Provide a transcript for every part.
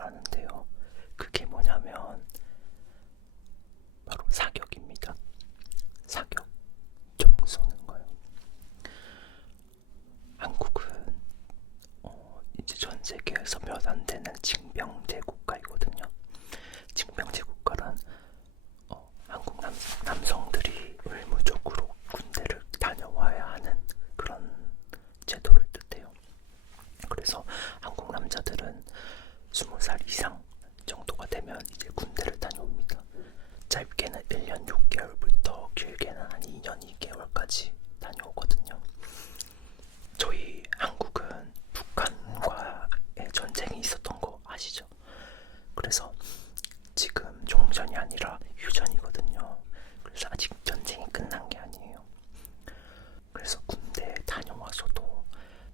가지를 하는데요. 그게 뭐냐면 바로 사격입니다. 사격, 총 쏘는 거예요. 한국은 이제 전 세계에서 몇 안 되는 징병제 국가이거든요. 징병제 국가란 한국 남성들이 의무적으로 군대를 다녀와야 하는 그런 제도를 뜻해요. 그래서 한국 남자들은 20살 이상 정도가 되면 이제 군대를 다녀옵니다. 짧게는 1년 6개월부터 길게는 한 2년 2개월까지 다녀오거든요. 저희 한국은 북한과의 전쟁이 있었던 거 아시죠? 그래서 지금 종전이 아니라 휴전이거든요. 그래서 아직 전쟁이 끝난 게 아니에요. 그래서 군대에 다녀와서도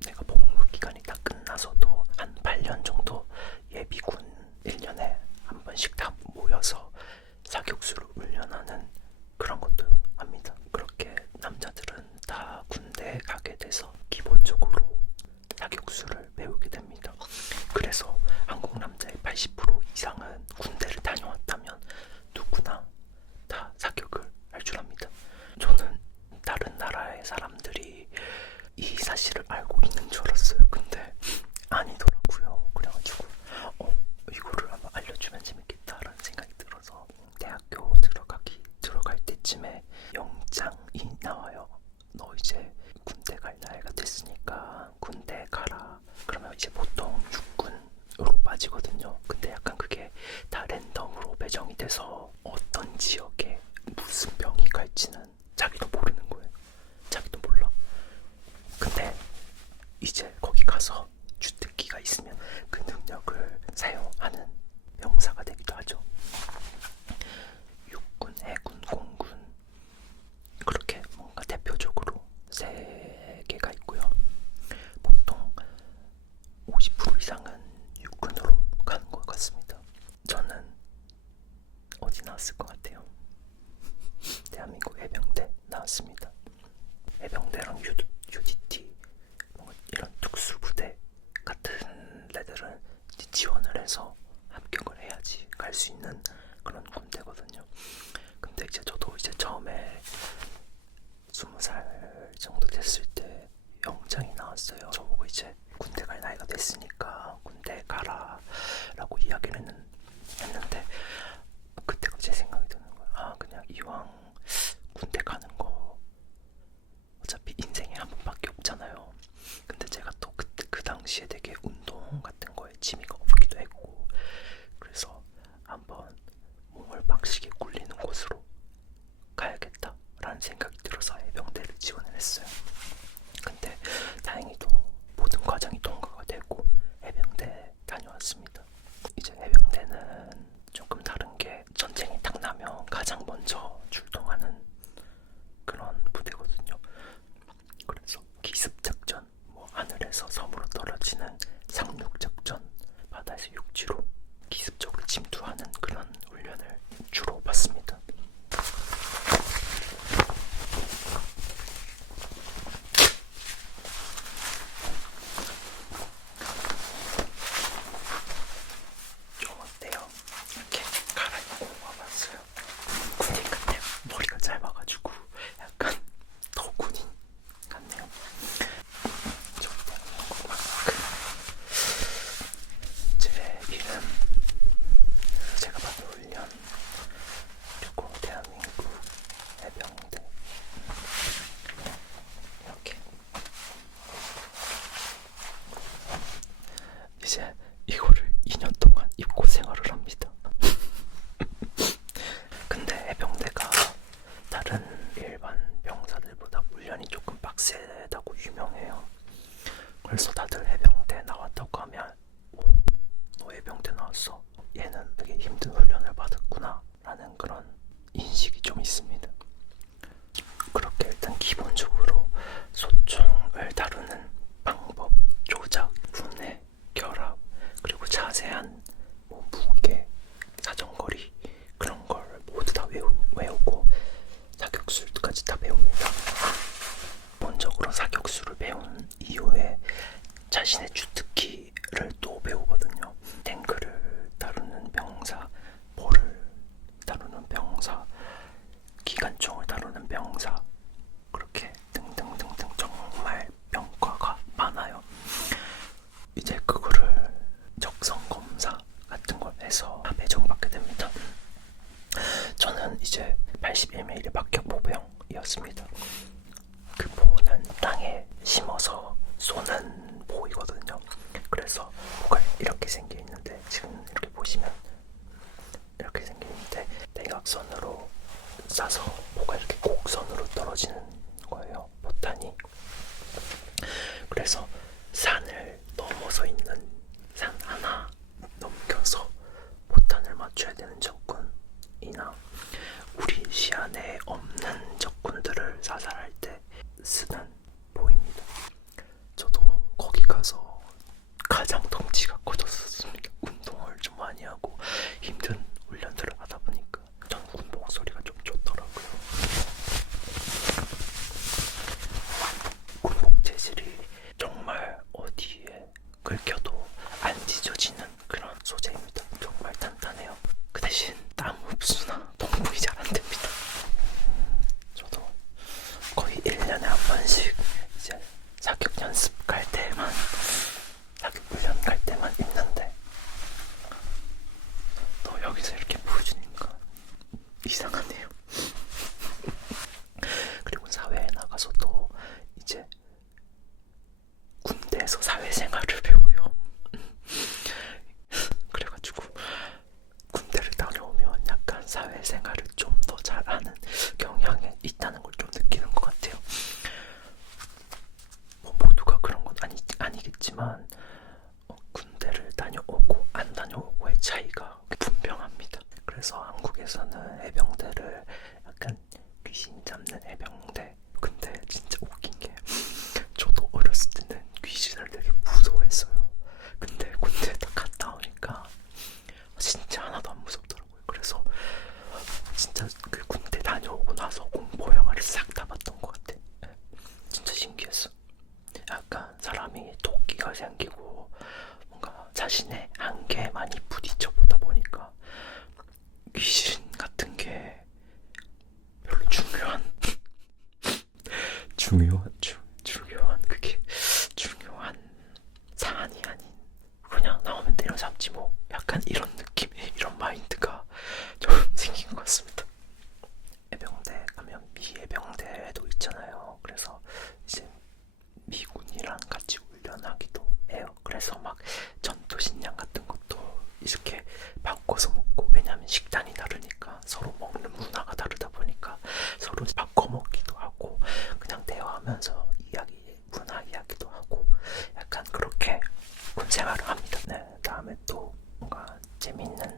내가 복무 기간이 다 끝나서도 한 8년 정도 예비군 1년에 한 번씩 다 모여서 사격수를 훈련하는 그런 것도 합니다. 그렇게 남자들은 다 군대에 가게 돼서 기본적으로 사격수를 배우게 됩니다. 그래서 한국 남자의 80% 이상은 군대를 다녀왔다면 누구나 다 사격을 할 줄 압니다. 저는 다른 나라의 사람들이 이 사실을 알고 있는 줄 알았어요. 근데 아니더라고요. 그래가지고 이거를 한번 알려주면 재밌겠다라는 생각이 들어서 대학교 들어갈 때쯤에 영장이 나와요. 너 이제 군대 갈 나이가 됐으니까 군대 가라. 그러면 이제 보통 육군으로 빠지거든요. 근데 약간 그게 다 랜덤으로 배정이 돼서 어떤 지역에 무슨 병이 갈지는 자기도 모르는 거예요. 자기도 몰라. 근데 이제 거기 가서 주특기가 있으면 그 능력을 사용하는 병사가 되기도 하죠. 육군, 해군, 공군 그렇게 뭔가 대표적으로 3개가 있고요. 보통 50% 이상은 육군으로 가는 것 같습니다. 저는 어디 나왔을 것 같아요? 대한민국 해병대 나왔습니다. 해병대랑 UDT 이런 특수부대 같은 데들은 지원을 해서 합격을 해야지 갈 수 있는 그런 군대거든요. 근데 이제 저도 이제 처음에 20살 정도 됐을 때 영장이 나왔어요. 저보고 이제 군대 갈 나이가 됐으니까 군대 가라 라고 이야기를 했는데 그때 갑자기 생각이 드는 거예요. 그냥 이왕 군대 가는 거 어차피 인생에 한 번밖에 없잖아요. 근데 제가 또 그 당시에 되게 운동 같은 거에 취미가 없기도 했고 그래서 한번 몸을 빡시게 굴리는 곳으로 가야겠다라는 생각이 들어서 해병대를 지원을 했어요. 근데 다행히도 모든 과정이 통과가 되고 해병대 다녀왔습니다. 이제 해병대는 조금 다른 게 전쟁이 딱 나면 가장 먼저 출동하는 그런 부대거든요. 그래서 기습작전, 하늘에서 섬으로 떨어지는 상륙작전, 바다에서 육지로 기습적으로 침투하는 그런 훈련을 주로 받습니다. 좀 어때요? 이렇게 갈아입고 와봤어요. 군인 같네요. 머리가 짧아가지고 약간 더 군인 같네요. 제 이름, 제가 받은 훈련, 그리고 대한민국 해병대 이렇게 이제 이거를 2년 동안 입고 생활을 합니다. 근데 해병대가 다른 일반 병사들보다 훈련이 조금 빡세다고 유명해요. 그래서 다들 해병대 나왔다고 하면 너 해병대 나왔어? 얘는 되게 힘든 훈련을 받았구나 라는 그런 인식이 좀 있습니다. 그렇게 일단 기본적으로 소총을 다루는 방법, 조작, 분해, 결합 그리고 자세한 무게, 사정거리 그런 걸 모두 다 외우고 사격술까지 다 배웁니다. 기본적으로 사격술을 배운 이후에 자신의 주특기를 또 배우거든요. 탱크를 이상하네요. 그리고 사회에 나가서도 이제 군대에서 사회생활을 배워요. 그래가지고 군대를 다녀오면 약간 사회생활을 좀 더 잘하는 경향이 있다는 걸 좀 느끼는 것 같아요. 뭐 모두가 그런 건 아니겠지만 군대를 다녀오고 안 다녀오고의 차이가 분명합니다. 그래서 한국에서는 해병대를 약간 귀신 잡는 해병대. 근데 진짜 웃긴 게 저도 어렸을 때는 귀신을 되게 무서워했어요. 근데 군대 딱 갔다 오니까 진짜 하나도 안 무섭더라고요. 그래서 진짜 그 군대 다녀오고 나서 공포 영화를 싹 다 봤던 것 같아. 진짜 신기했어. 약간 사람이 도끼가 생기고 뭔가 자신의 한계에 많이 부딪혀 보다 보니까 귀신 같은 게 별로 중요한 사안이 아닌 그냥 나오면 때려잡지 뭐 약간 이런 느낌의 이런 마인드가 좀 생긴 것 같습니다. 해병대 가면 미해병대도 있잖아요. 그래서 이제 미군이랑 같이 훈련하기도 해요. 그래서 막 전투식량 같은 것도 이렇게 바꿔서 먹고, 왜냐면 식단이 다르니까 서로 먹는 문화가 다르다 보니까 서로 바꿔 먹기도 하고 그냥 대화하면서 문화 이야기도 하고 약간 그렇게 군 생활을 합니다. 네, 다음에 또 뭔가 재밌는